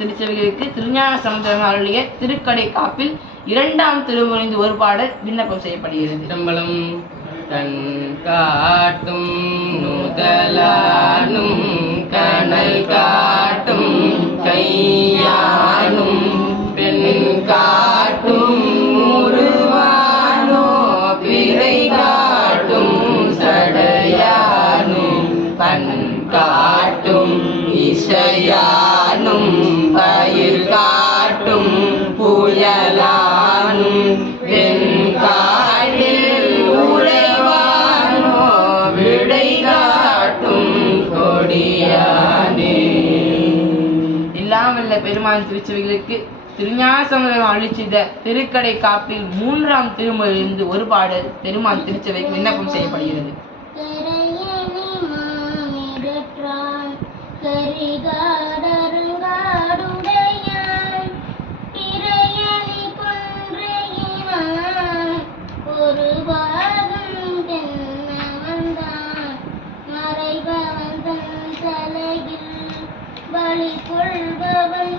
திருச்செவிகளுக்கு திருஞான சமுத்திரம் அருளிய திருக்கடை காப்பில் 2ஆம் திருமொழிந்து ஒரு பாடல் விண்ணப்பம் செய்யப்படுகிறது. திரும்பலும் கண் காட்டும் நுதலானும் கனல் காட்டும் கையானும் பெண் காட்டும் முருவானோ பிறை காட்டும் சடையானும் கண் காட்டும் இசையானும் பயிர் காட்டும் புயலானும் பெண் காட்டில் உறைவானோ விடை காட்டும் கொடியானே. எல்லாம் வல்ல பெருமான் திருச்செவிகளுக்கு திருஞான சமுத்திரம் அருளி செய்த திருக்கடை காப்பில் 3ஆம் திருமொழியிலிருந்து ஒரு பாடல் பெருமான் திருச்செவிக்கு விண்ணப்பம் செய்யப்படுகிறது. ஒரு பாகம் தென்னவன்தான் மறைபவன் தன் தலையில் பலி கொள்பவன்